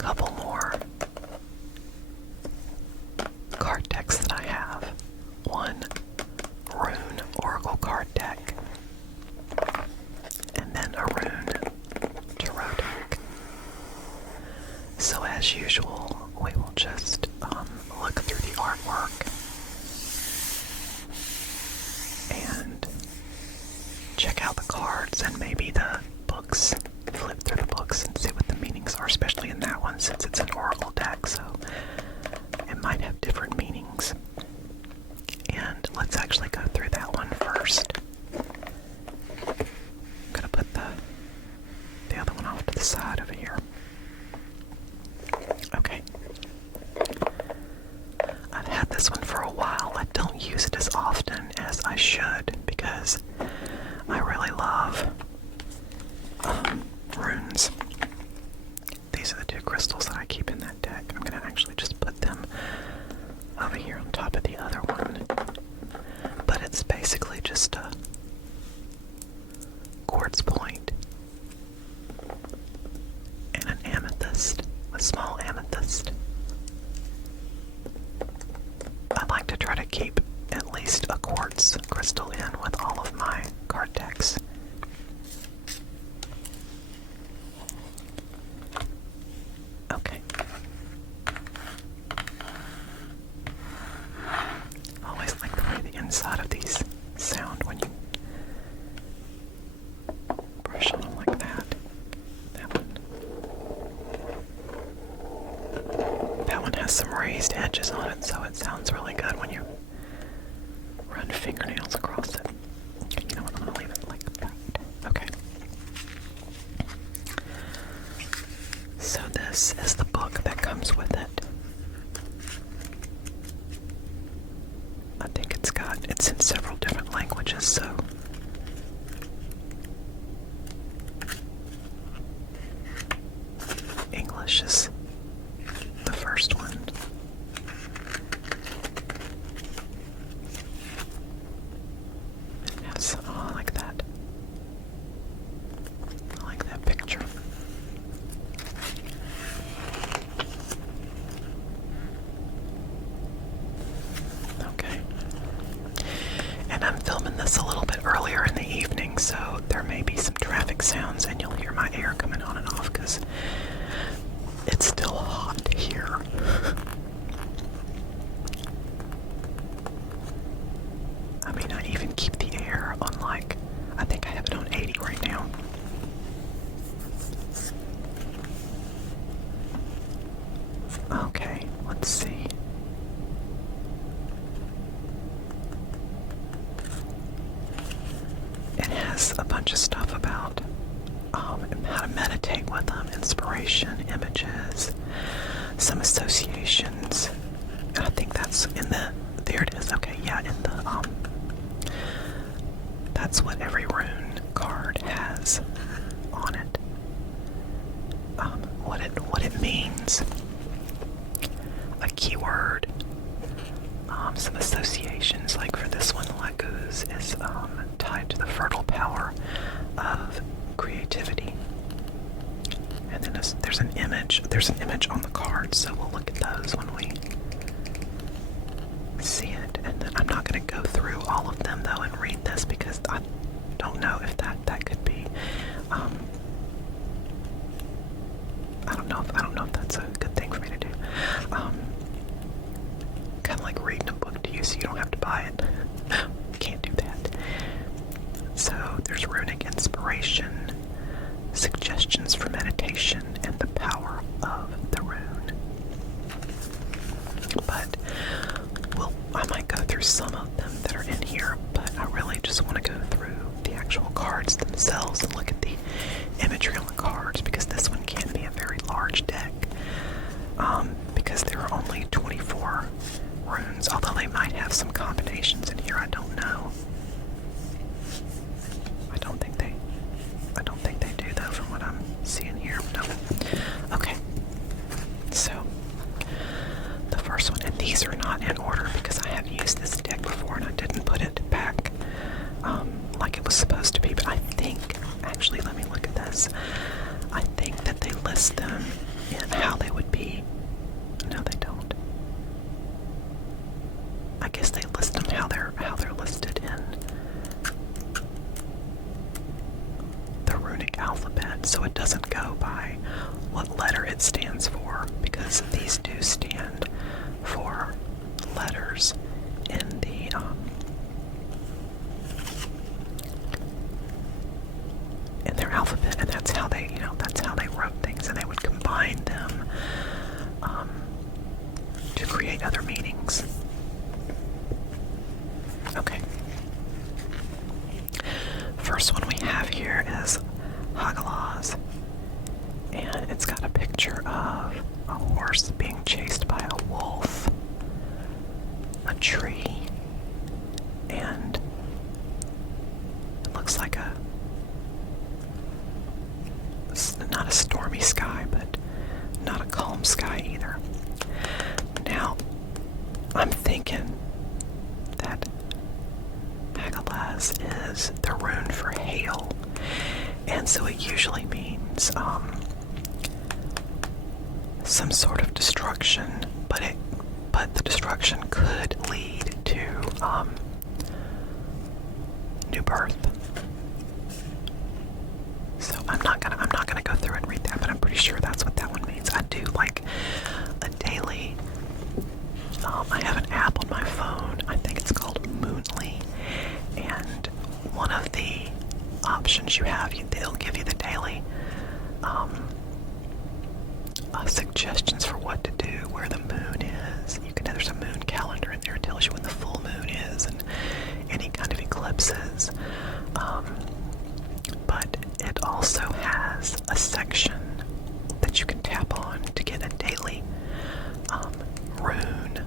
couple more card decks that I have. One Rune Oracle card deck, and then a Rune Tarot deck. So as usual, we will just look through the artwork and check out the cards and maybe the books, flip through the books and see what the meanings are, especially in that one since it's an oracle deck, so it might have different meanings. And let's actually go through that one first. I'm gonna put the other one off to the side over here. Okay. I've had this one for a while. I don't use it as often as I should because I really love runes. These are the two crystals that I keep in that deck. I'm going to actually just put them over here on top of the other one. But it's basically just a quartz point and an amethyst, a small amethyst. I like to try to keep at least a quartz crystal in with all of my card decks. Okay. I always like the way the inside of these sound when you brush on them like that. That one has some raised edges on it, so it sounds really good when you run fingernails across it. Okay, you know what? I'm going to leave it like that. Okay. So this is the book that comes with it. I think it's in several different languages, so English is the first one. It has, oh, I like that. I like that picture. Okay. And I'm filming this a little bit earlier in the evening, so there may be some traffic sounds and you'll hear my air coming on and off because it's still hot here. I mean, I even keep the air on like, I think I have it on 80 right now. Okay, let's see. It has a bunch of stuff about how to meditate with them, inspiration, images, some associations. And I think that's in the, there it is. Okay, yeah, in the, that's what every rune card has on it. What it means. A keyword. Some associations, like for this one, Leguz is tied to the fertile power of creativity. And then there's an image on the card, so we'll look at those when we see it. And then I'm not going to go through all of them though and read this because I don't know if that could be I don't know if that's a good thing for me to do. Kind of like reading a book to you so you don't have to buy it. Can't do that. So there's runic inspiration, suggestions for meditation, and the power of the rune. But I might go through some of them that are in here, but I really just want to go through the actual cards themselves and look at the imagery on the cards because this one can be a very large deck. Because there are only 24 runes, although they might have some combinations in here, I don't know. I don't think they do though from what I'm seeing here. No. Okay. So the first one, and these are not in order because I have used this deck before and I didn't put it back like it was supposed to be, but I think, actually let me look at this. I think that they list them in how they would guess they list them how they're listed in the runic alphabet, so it doesn't go by what letter it stands for, because these do stand for letters in their alphabet, and that's how they wrote things, and they would combine them to create other meanings. Okay. First one we have here is Hagalaz, and it's got a picture of a horse being chased by a wolf, a tree, and it looks like not a stormy sky, but not a calm sky either. Now, I'm thinking that Hagalaz is the rune for hail, and so it usually means some sort of destruction, but the destruction could lead to new birth. So I'm not gonna go through and read that, but I'm pretty sure that's what that one means. I do like a daily. I have an app on my phone. I think it's called Moonly, and one of the options you have, they'll give you the daily suggestions for what to do, where the moon is. There's a moon calendar in there. It tells you when the full moon is and any kind of eclipses. But it also has a section that you can tap on to get a daily rune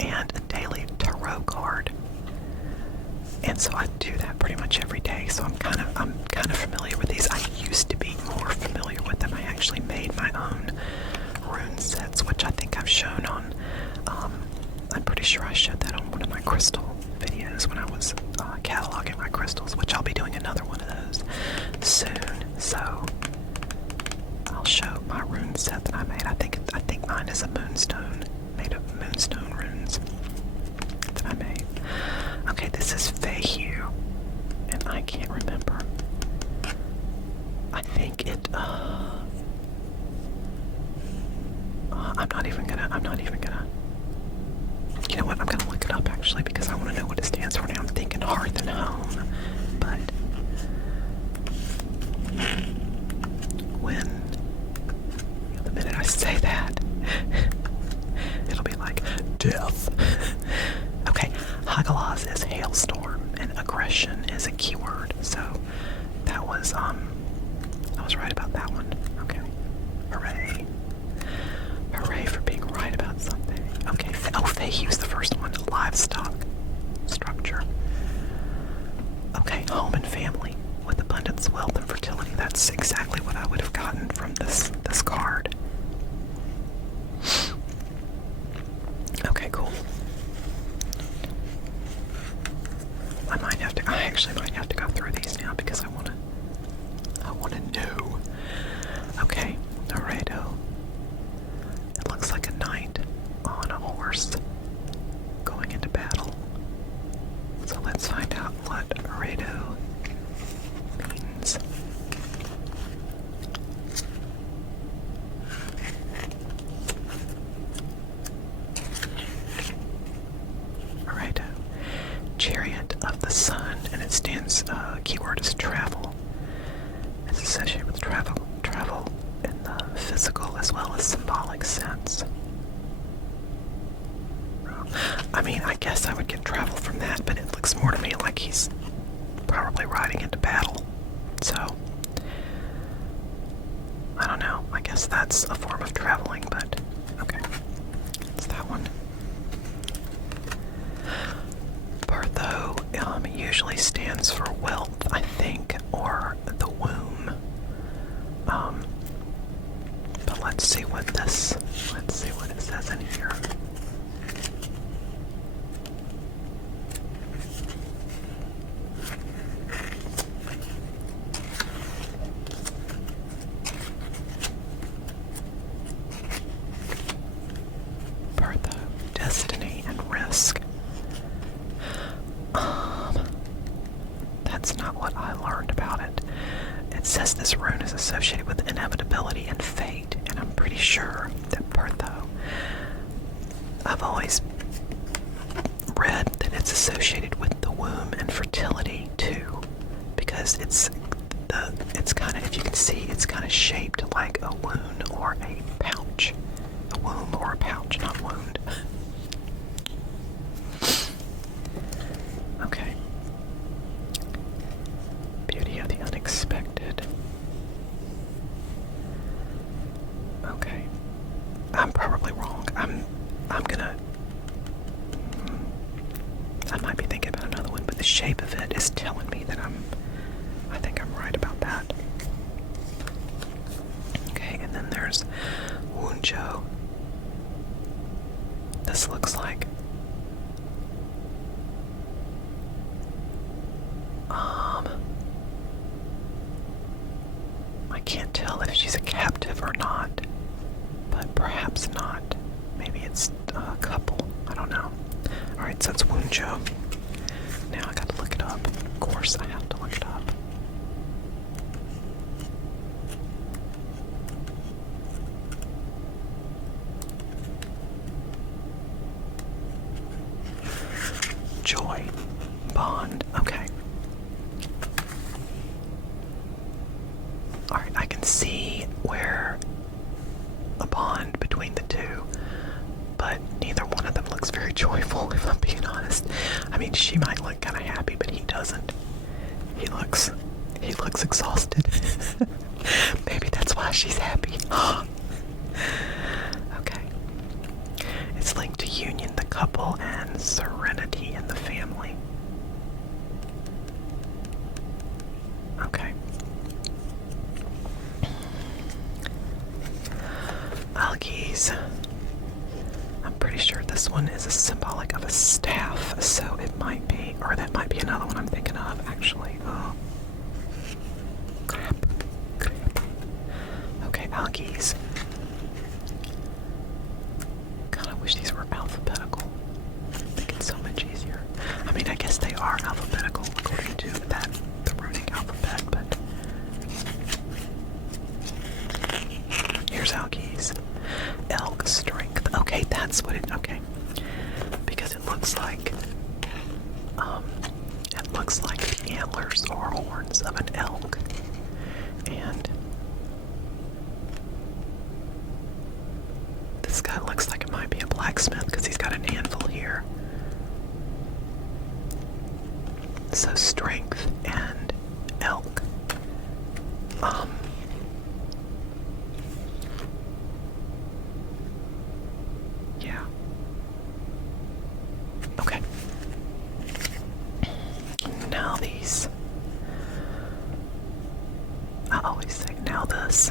and a daily tarot card. And so I do that pretty much every day. So I'm kind of familiar with these. I used to be more familiar with them. I actually made my own rune sets, which I think I've shown on. I'm pretty sure I showed that on one of my crystal videos when I was cataloging my crystals, which I'll be doing another one of those soon. So I'll show my rune set that I made. I think mine is a moonstone, made of moonstone runes that I made. Okay, this is Fehu, and I can't remember. I think it. I'm not even gonna. You know what? I'm gonna look it up actually, because I want to know what it stands for now. I'm thinking hearth and home, but when the minute I say that, it'll be like death. Okay, Hagalaz is hailstorm, and aggression is a keyword. So that was I was right about that one. Okay, hooray! Hooray for being right about something. Okay, Fehu's the first one. Livestock structure. Okay, home and family with abundance, wealth, and fertility. That's exactly what I would have gotten from this card. Okay, cool. I actually might have to go through these now because I wanna know. Okay, Laredo. It looks like a knight on a horse going into battle. So let's find out what Laredo means. Laredo. Chariot of the Sun, and it stands, keyword is travel. It's associated with travel in the physical as well as symbolic sense. I mean, I guess I would get travel from that, but it looks more to me like he's probably riding into battle. So, I don't know. I guess that's a form of traveling, but okay. It's that one. Partho usually stands for wealth, I think, or the womb. But let's see what it says in here. Partho, destiny. sure that Pertho, I've always read that it's associated with the womb and fertility too, because it's kind of, if you can see, it's kind of shaped like a wound or a pouch. A womb or a pouch, not wound. Okay. Beauty of the unexpected. Okay. I'm probably wrong. I'm gonna... I might be thinking about another one, but the shape of it is telling me that I think I'm right about that. Okay, and then there's Wunjo. This looks like... I can't tell if she's a captive or not, but perhaps not. Maybe it's a couple. I don't know. Alright, so it's Wunjo. Now I gotta look it up. Of course I have to look it up. Joy. Bond. Okay. Alright, I can see where a bond between the two, but neither one of them looks very joyful, if I'm being honest. I mean, she might look kind of happy, but he doesn't. He looks exhausted. Maybe that's why she's happy. Okay. It's linked to union, the couple, and serenity in the family. Okay. Algies. I'm pretty sure this one is a symbolic of a staff, so it might be, or that might be another one I'm thinking of, actually. Oh. Crap. Okay, Algies. God, I wish these were alphabetical. Make it so much easier. I mean, I guess they are alphabetical according to the runic alphabet, but... Here's Algies. Elk strength. Okay, that's what it... Okay. Because it looks like the antlers or horns of an elk. And this guy looks like it might be a blacksmith because he's got an anvil here. So strength and elk. Yeah. Okay. Now these. I always say now this.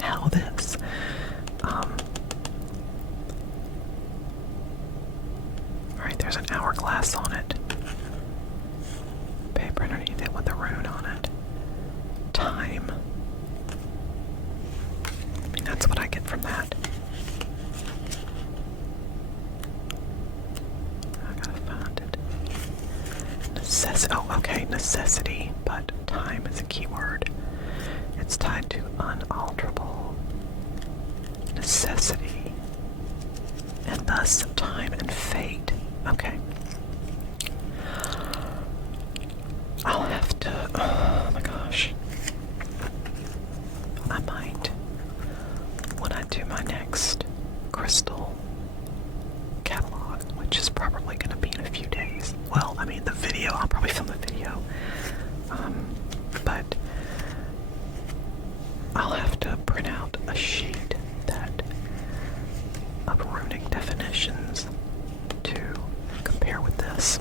Now this. Alright, there's an hourglass on it. Paper underneath it with a rune on it. Time. I mean, that's what I get from that. I gotta find it. Oh, okay, necessity, but time is a key word. It's tied to unalterable necessity, and thus time and fate. Okay. I'll have to, oh my gosh. I might, when I do my next crystal catalog, which is probably going to be in a few days. Well, I mean, the video, I'll probably film the video. But I'll have to print out a sheet of runic definitions to compare with this.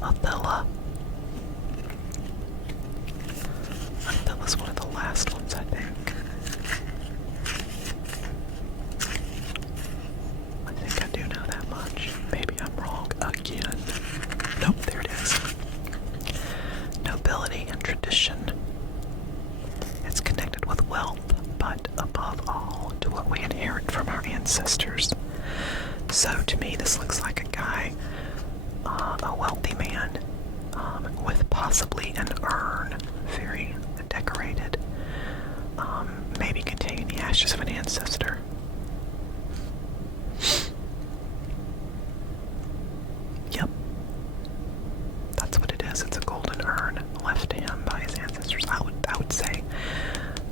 Athela. Athela's one of the last ones, I think. I think I do know that much. Maybe I'm wrong again. Nope, there it is. Nobility and tradition. It's connected with wealth, but above all, to what we inherit from our ancestors. So to me, this looks like a guy, a wealthy man, with possibly an urn, very decorated, maybe containing the ashes of an ancestor. Yep. That's what it is. It's a golden urn left to him by his ancestors. I would say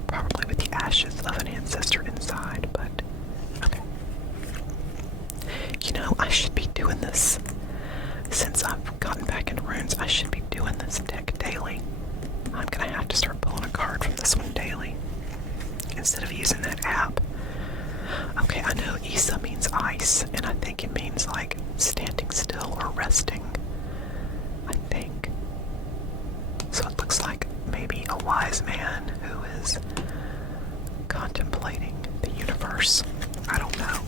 probably with the ashes of an ancestor inside, but okay. You know, I should be doing this. Since I've gotten back into runes, I should be doing this deck daily. I'm gonna have to start pulling a card from this one daily instead of using that app. Okay, I know Isa means ice, and I think it means like standing still or resting. I think. So it looks like maybe a wise man who is contemplating the universe. I don't know.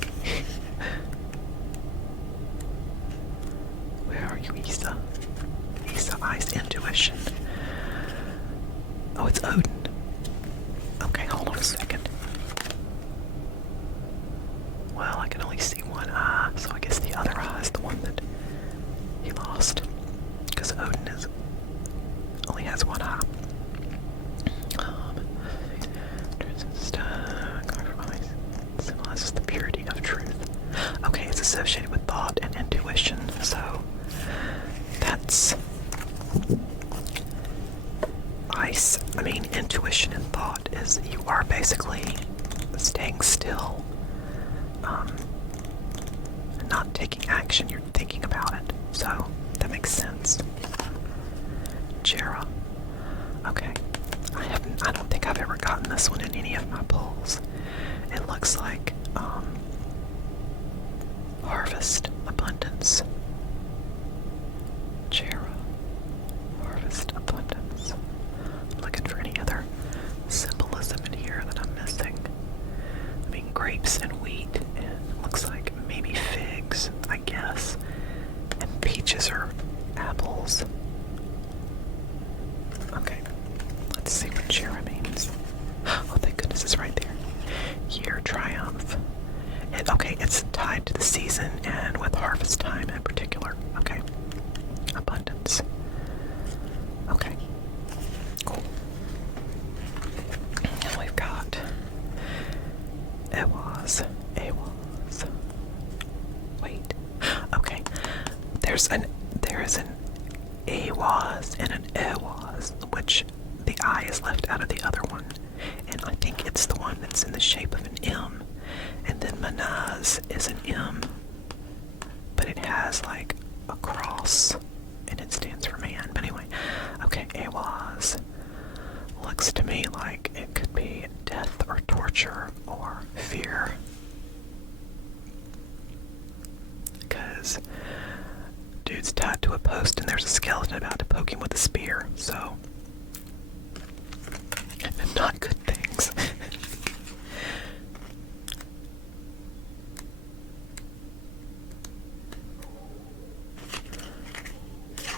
Where are you, Isa? Isa, ice, intuition. Oh, it's Odin. Okay, hold on a second. Well, I can only see one eye, so I guess the other eye is the one that he lost. Because Odin only has one eye. Symbolizes the purity of truth. Okay, it's associated with thought and intuition, so that's ice. I mean, intuition and thought is you are basically staying still, not taking action. You're thinking about it, so that makes sense. Jera. Okay, I don't think I've ever gotten this one in any of my pulls. It looks like harvest, abundance. Jera. Harvest, abundance. Looking for any other symbolism in here that I'm missing. I mean, grapes and wheat, and it looks like maybe figs, I guess. And peaches or apples. Okay, let's see what Jera means. Oh, thank goodness it's right there. Year triumph. And okay, it's tied to the season and with harvest time in particular. Okay. Abundance. Okay. Cool. And we've got Awaz. Wait. Okay. There is an Awaz and an Awaz, which the I is left out of the other one. And I think it's the one that's in the shape of an M. And then Manaz is an M, but it has like a cross, and it stands for man. But anyway, okay, Awaz looks to me like it could be death or torture or fear. Because dude's tied to a post and there's a skeleton about to poke him with a spear, so not good things.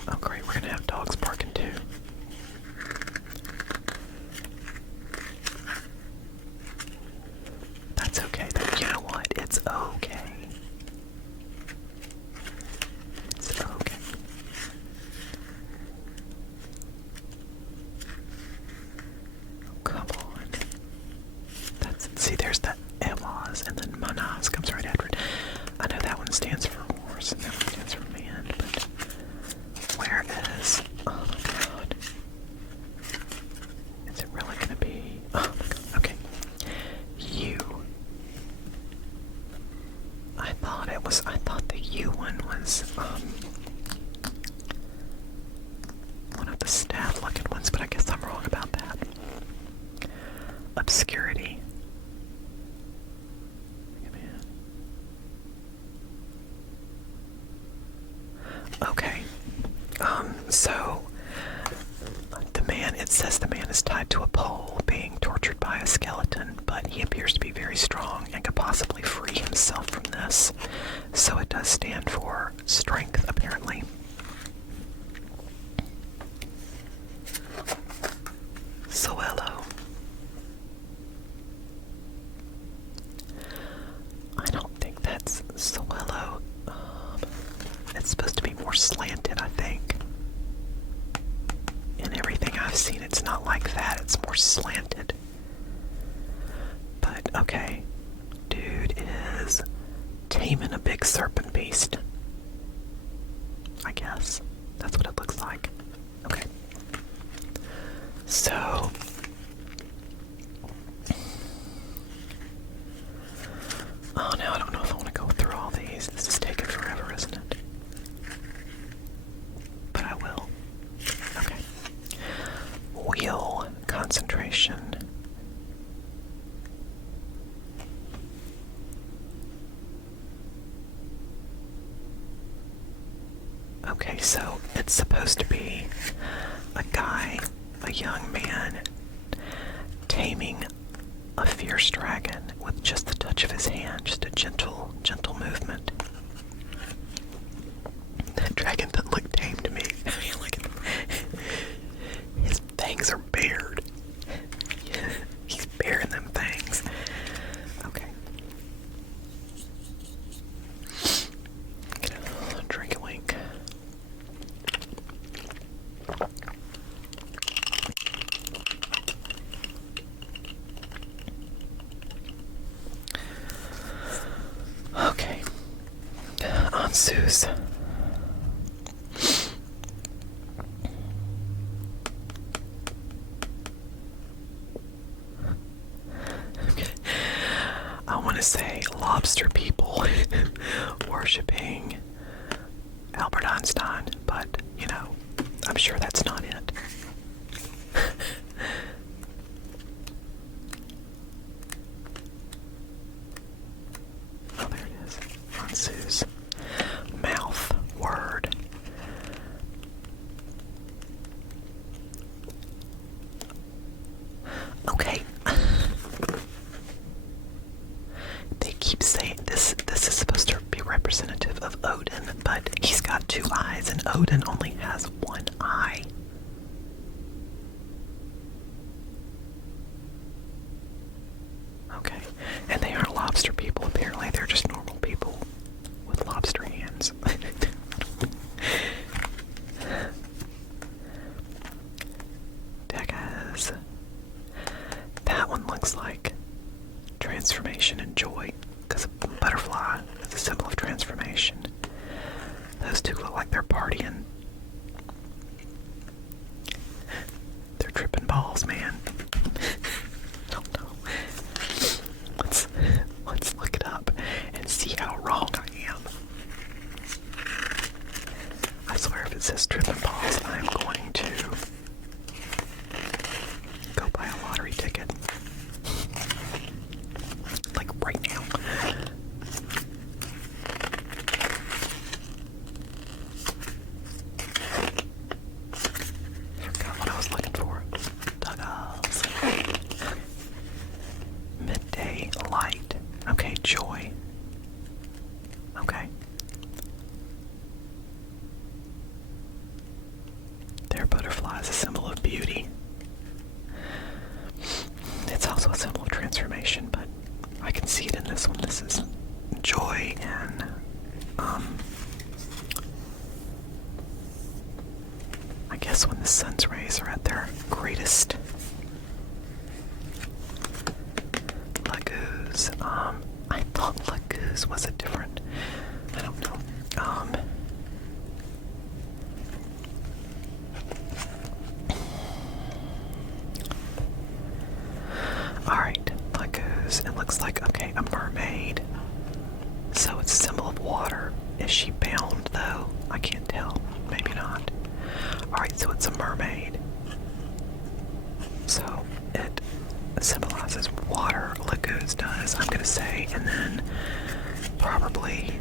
Oh great, we're gonna have dogs barking too. That's okay though, you know what? It's okay. It's okay. Oh, come on. That's it. See, there's that Awaz, and then Manaz comes right after it. I know that one stands for horse, and that one stands for man, but where is... Oh my god. Is it really gonna be... Oh my god, okay. U. I thought the U one was, one of the staff-looking ones, but I guess I'm wrong about that. Obscurity. Okay. So the man, it says the man is tied to a pole, being tortured by a skeleton, but he appears to be very strong and could possibly free himself from this. So it does stand for strength, apparently. Soello. I don't think that's Soello. It's supposed to be more slanted, I think. In everything I've seen, it's not like that. It's more slanted. But, Okay. Dude is taming a big serpent beast. I guess. That's what it looks like. Okay. So... oh, now I don't know if I want to go through all these. This is taking forever, isn't it? But I will. Okay. Wheel concentration. Okay, so it's supposed to be a guy, a young man, taming a fierce dragon with just the touch of his hand, just a gentle movement. That dragon doesn't look tame to me. I mean, look at his fangs are bared. He's baring them fangs. Okay. Gonna drink a wink. Okay. Ansu's. Okay. I want to say lobster people worshipping Albert Einstein, but, you know, I'm sure that's not it. Oh, there it is. Ansu's mouth word. Okay. They keep saying this is supposed to be representative of Odin, but he's got 2 eyes and Odin only has 1 eye. Okay. And they aren't lobster people, apparently. They're just normal people with lobster hands. Deck has... that one looks like transformation and joy, because a butterfly is a symbol of transformation. Those 2 look like they're partying. They're tripping balls, man. I don't know. Let's look it up and see how wrong I am. I swear if it says tripping balls, I'm going to go buy a lottery ticket. Like right now. Forgot what I was looking for. Duggles. Midday light. Okay, joy. Okay. Their butterfly is a symbol of beauty. It's also a symbol of transformation, but I can see it in this one. This is joy and, I guess when the sun's rays are at their greatest. Laguz. I thought Laguz was a different, I don't know. Alright, Laguz. It looks like, okay, a mermaid. So it's a symbol of water. Is she bound, though? I can't tell. Maybe not. Alright, so it's a mermaid. So it symbolizes water, Laguz does, I'm gonna say, and then probably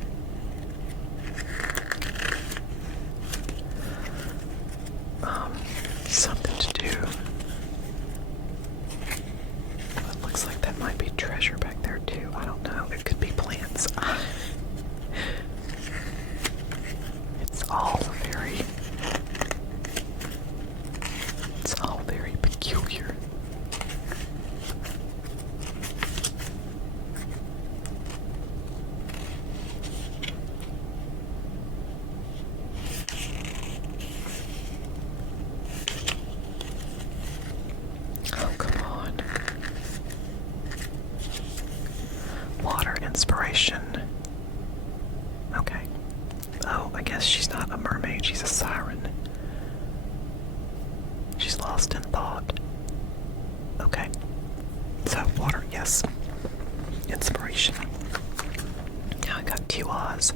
something to do. It looks like that might be treasure back there too. I don't know. It could be plants. It's all very peculiar. Oz.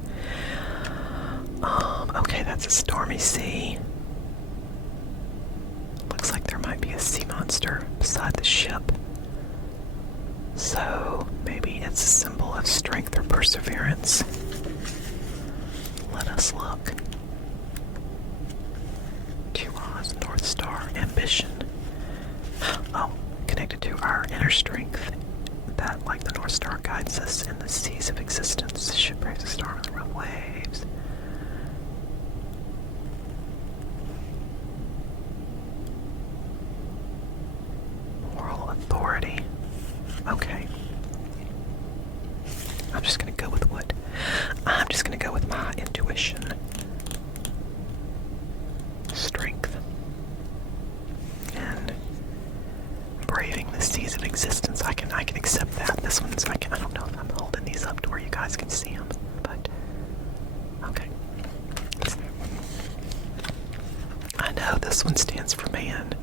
Okay, that's a stormy sea. Looks like there might be a sea monster beside the ship. So maybe it's a symbol of strength or perseverance. Let us look. To Oz, North Star, ambition. Oh, connected to our inner strength. That, like the North Star, guides us in the seas of existence. Shipwrecks, storms, and rough waves. Moral authority. Okay. I'm just gonna go with what? I'm just gonna go with my intuition. Strength. And braving the seas of existence. I can accept that. This one's I don't know if I'm holding these up to where you guys can see them, but okay. I know this one stands for man.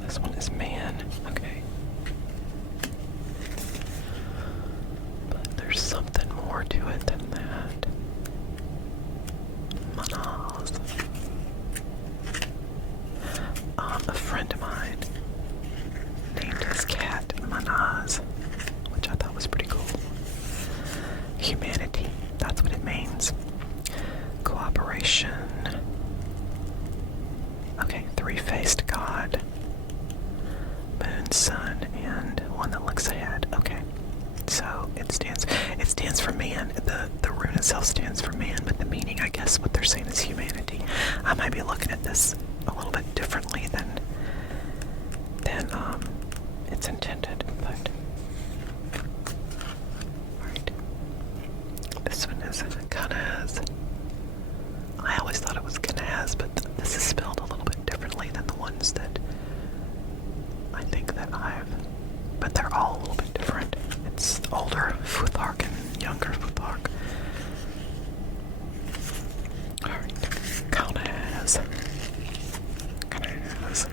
This one is man. Okay. But there's something more to it than that. Manaz. A friend of mine named his cat Manaz, which I thought was pretty cool. Humanity, that's what it means. Cooperation. Okay, three-faced god. Moon, sun, and one that looks ahead. Okay. So it stands for man. The rune itself stands for man, but the meaning, I guess what they're saying is humanity. I might be looking at this a little bit differently than it's intended, but alright. This one is Kanaz. I always thought it was Kanaz, but this is spelled a little bit differently than the ones that I think that but they're all a little bit different. It's older Futhark and younger Futhark. Alright, Kanaz. Kanaz.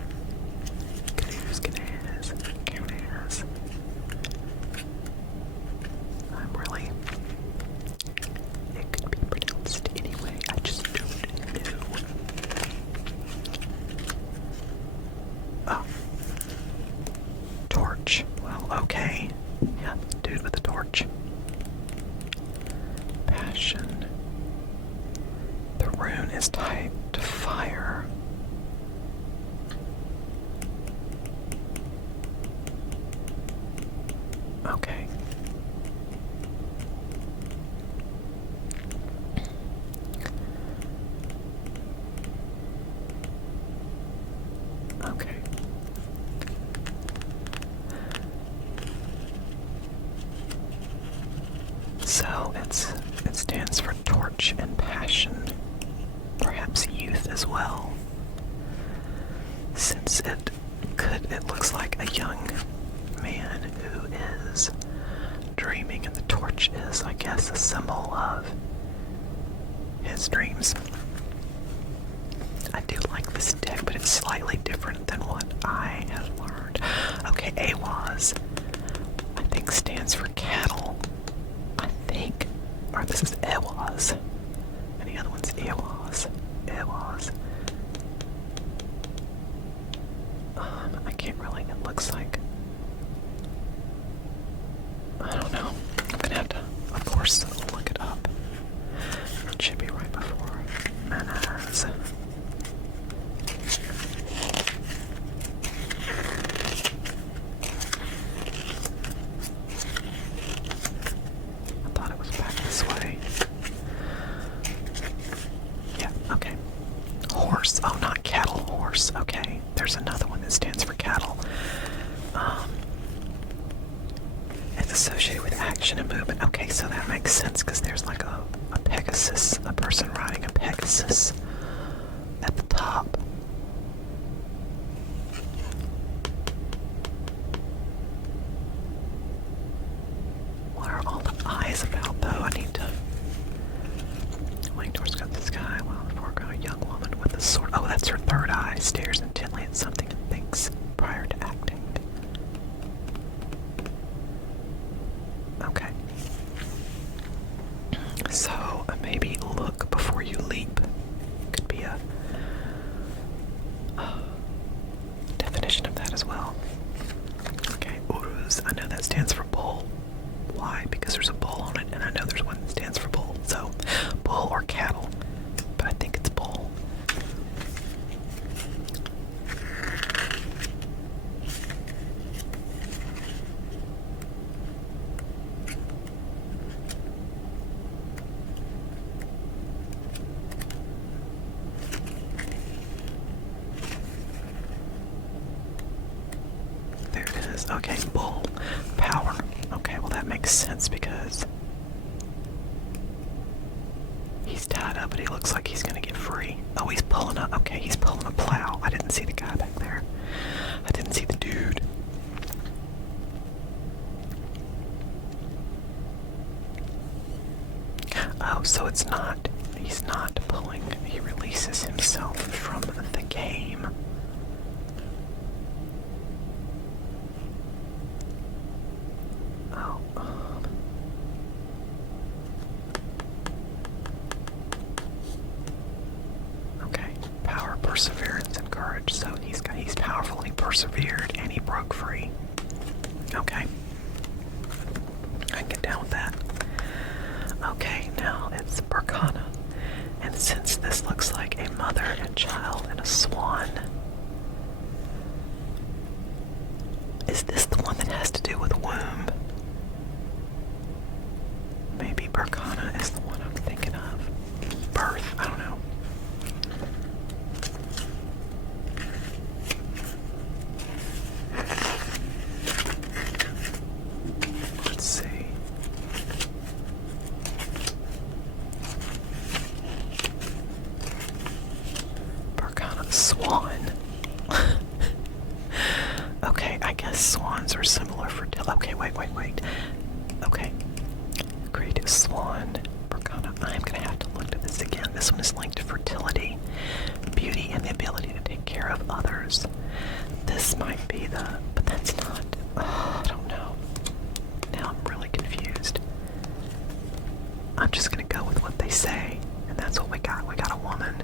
I'm really... It could be pronounced anyway, I just don't know. Oh. Torch. Well, okay. Yeah, dude with a torch. Passion. The rune is tied to fire. Okay. Okay. So it stands for torch and passion, perhaps youth as well. Since it looks like a young man who is dreaming, and the torch is, I guess, a symbol of his dreams. I do like this deck, but it's slightly different than what I have learned. Okay, Awaz, I think stands for cattle. I think, or this is Awaz, and the other one's Awaz. Awaz. I can't really, it looks like, I don't know. I'm gonna have to, of course, look it up. It should be right before Manaz. I thought it was back this way. Yeah, okay. Horse. Oh, not cattle. Horse. Okay. There's another one that stands for cattle. It's associated with action and movement. Okay, so that makes sense because there's like a Pegasus, a person riding a Pegasus at the top. What are all the eyes about, though? I need to... Wing towards the sky while before a young woman with a sword. Oh, that's her third eye. Stares intently at something and thinks prior to acting. as well. Okay, Uruz, I know that stands for bull. Why? Because there's a bull on it, and I know there's one that stands for bull. So, bull or cattle, but I think it's bull. There it is. Okay, bull. Power. Okay, well that makes sense because he's tied up, but he looks like he's gonna get free. Oh, he's pulling up. Okay, he's pulling a plow. I didn't see the guy back there. I didn't see the dude. Oh, so it's not. He's not pulling. He releases himself from the game. Oh. Okay. Power, perseverance, and courage. So he's powerful. He persevered and he broke free. Okay. I can get down with that. Okay, now it's Berkana. And since this looks like a mother and child and a swan, is this the one that has to do with womb? Maybe Berkana is the one I'm thinking of. Birth, I don't know. Let's see. Swan. Okay, I guess swans are similar for okay, wait. Okay. Create a swan. Berkana. I'm gonna have to look at this again. This one is linked to fertility, beauty, and the ability to take care of others. This might be but that's not. I don't know. Now I'm really confused. I'm just gonna go with what they say, and that's what we got. We got a woman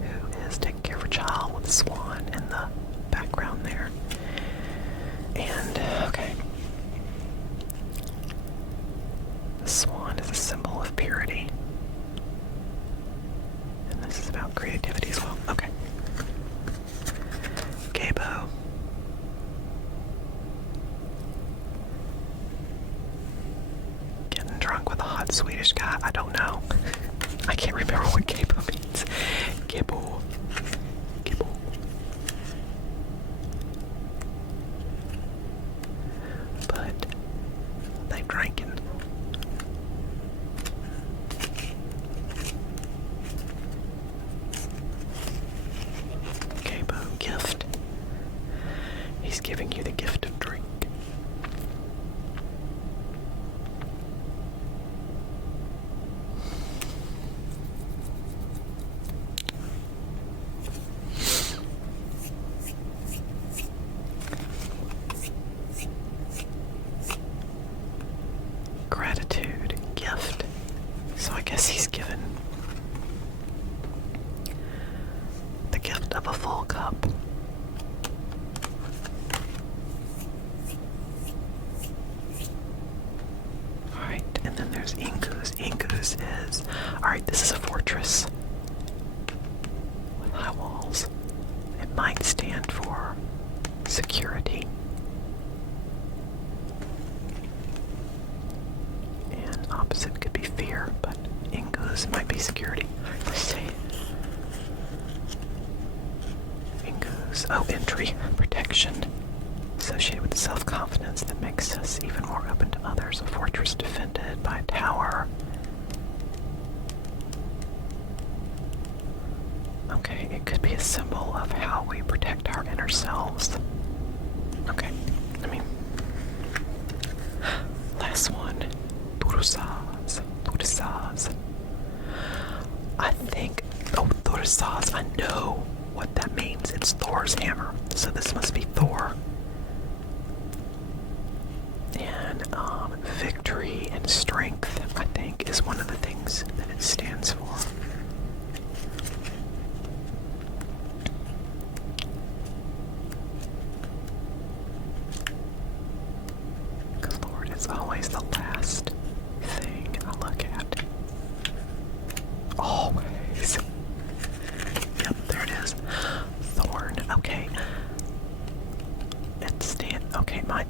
who is taking care of a child with a swan in the background there. And, okay. The swan is a symbol of purity. And this is about creativity as well. Okay. Gabo. Getting drunk with a hot Swedish guy. I don't know. I can't remember what Gabo means. Gabo. Gabo. But they drinking. Gabo gift. He's giving you the gift of drink. Gratitude, gift. So I guess he's given the gift of a full cup. Alright, and then there's Ingus. Ingus is, alright, this is a fortress with high walls. It might stand for security. Opposite could be fear, but Ingus might be security. Let's see. Ingus. Oh, entry. Protection. Associated with self-confidence that makes us even more open to others. A fortress defended by a tower. Okay, it could be a symbol of how we protect our inner selves. Okay, last one. Tursaz. I think, Tursaz, I know what that means. It's Thor's hammer. So this must be Thor. And victory and strength, I think, is one of the things that it stands for.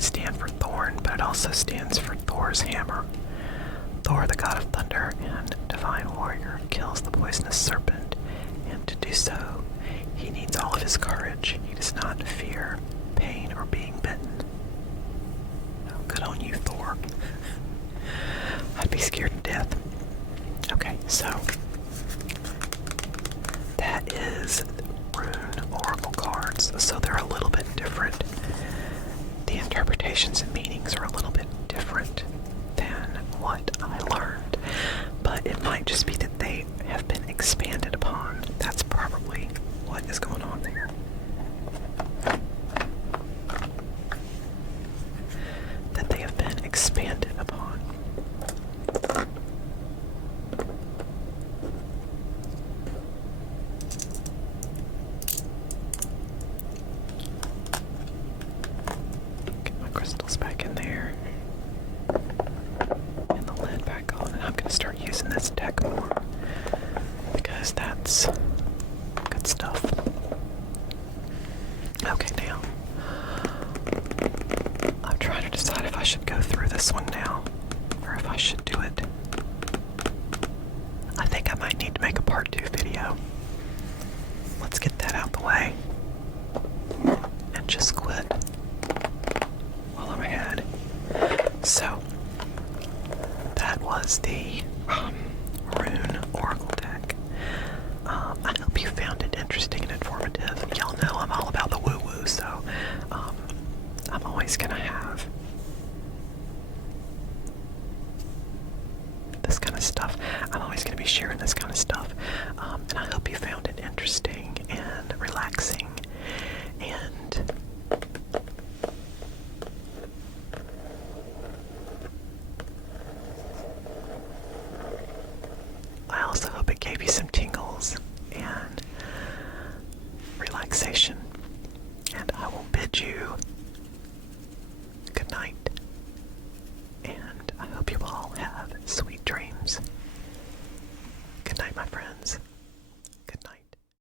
might stand for thorn, but it also stands for Thor's hammer. Thor, the god of thunder and divine warrior, kills the poisonous serpent, and to do so, he needs all of his courage. He does not fear pain or being bitten. Oh, good on you, Thor. I'd be scared to death. Okay, so that is Rune Oracle cards. So they're a little bit different. The interpretations and meanings are a little bit different than what I learned, but it might just be that they have been expanded upon. That's probably what is going on there. That they have been expanded upon. Get my crystals back in there. And the lid back on. And I'm going to start using this deck more, because that's good stuff. Okay, now I'm trying to decide if I should go through this one now or if I should do it. I think I might need to make a part 2 video. Let's get that out the way and just quit while I'm ahead. So that was the Rune Oracle deck. I hope you found it interesting and informative. Y'all know I'm all about the woo-woo, so I'm always gonna